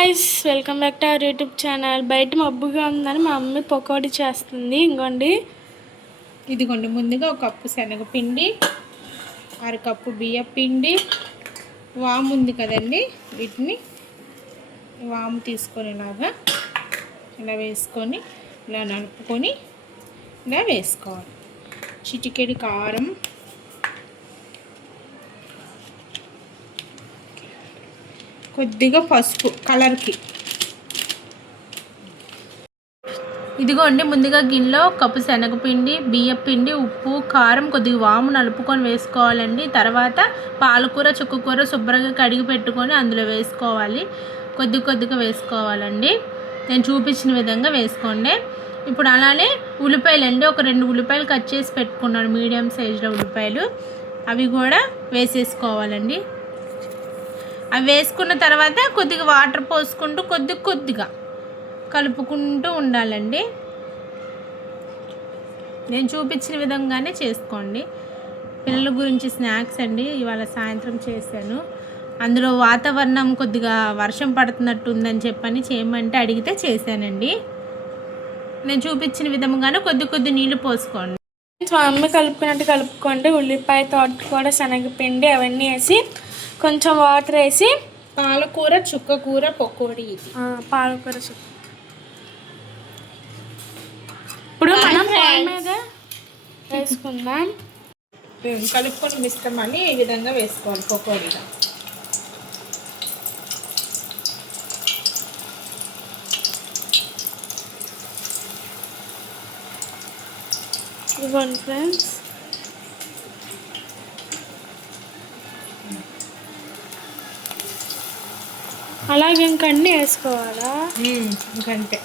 Guys, welcome back to our YouTube channel. బయట మబ్బుగా ఉందని మా మమ్మీ పకోడీ చేస్తుంది. ఇంకోండి, ఇదిగోండి. ముందుగా ఒక కప్పు శనగపిండి, అరకప్పు బియ్యం పిండి, వాము ఉంది కదండి, వీటిని వాము తీసుకొని ఇలా వేసుకొని ఇలా నలుపుకొని ఇలా వేసుకోవాలి. చిటికెడు కారం, కొద్దిగా పసుపు కలర్కి. ఇదిగోండి, ముందుగా గిన్నెలో కప్పు శనగపిండి, బియ్యం పిండి, ఉప్పు, కారం, కొద్దిగా వాము నలుపుకొని వేసుకోవాలండి. తర్వాత పాలకూర, చుక్కకూర శుభ్రంగా కడిగి పెట్టుకొని అందులో వేసుకోవాలి. కొద్దిగా వేసుకోవాలండి. నేను చూపించిన విధంగా వేసుకోండి. ఇప్పుడు అలానే ఉల్లిపాయలు అండి, ఒక 2 ఉల్లిపాయలు కట్ చేసి పెట్టుకున్నాను, మీడియం సైజులో ఉల్లిపాయలు. అవి కూడా వేసేసుకోవాలండి. అవి వేసుకున్న తర్వాత కొద్దిగా వాటర్ పోసుకుంటూ కొద్దిగా కలుపుకుంటూ ఉండాలండి. నేను చూపించిన విధంగానే చేసుకోండి. పిల్లల గురించి స్నాక్స్ అండి, ఇవాళ సాయంత్రం చేశాను. అందులో వాతావరణం కొద్దిగా వర్షం పడుతున్నట్టు ఉందని చెప్పని చేయమంటే అడిగితే చేశానండి. నేను చూపించిన విధంగానే కొద్ది నీళ్ళు పోసుకోండి. మా మమ్మీ కలుపుకున్నట్టు కలుపుకోండి. ఉల్లిపాయ, తోటకూర, శనగపిండి అవన్నీ వేసి కొంచెం వాటర్ వేసి పాలకూర చుక్కకూర పకోడీ. పాలకూర చుక్క. ఇప్పుడు మనం పాన్ మీద వేసుకుందాం. కలుపుకొని మిశ్రమాన్ని ఈ విధంగా వేసుకోవాలి పకోడీగా. ఇవ్వండి ఫ్రెండ్స్. అలాగే ఇంకన్నీ వేసుకోవాలా? ఇంకంటే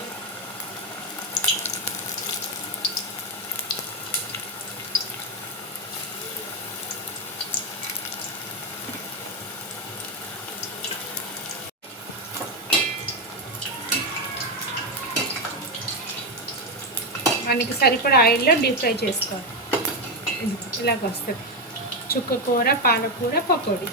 మనకి సరిపడా ఆయిల్లో డీప్ ఫ్రై చేసుకోవాలి. ఇలాగ వస్తుంది చుక్కకూర, పాలకూర పకోడీ.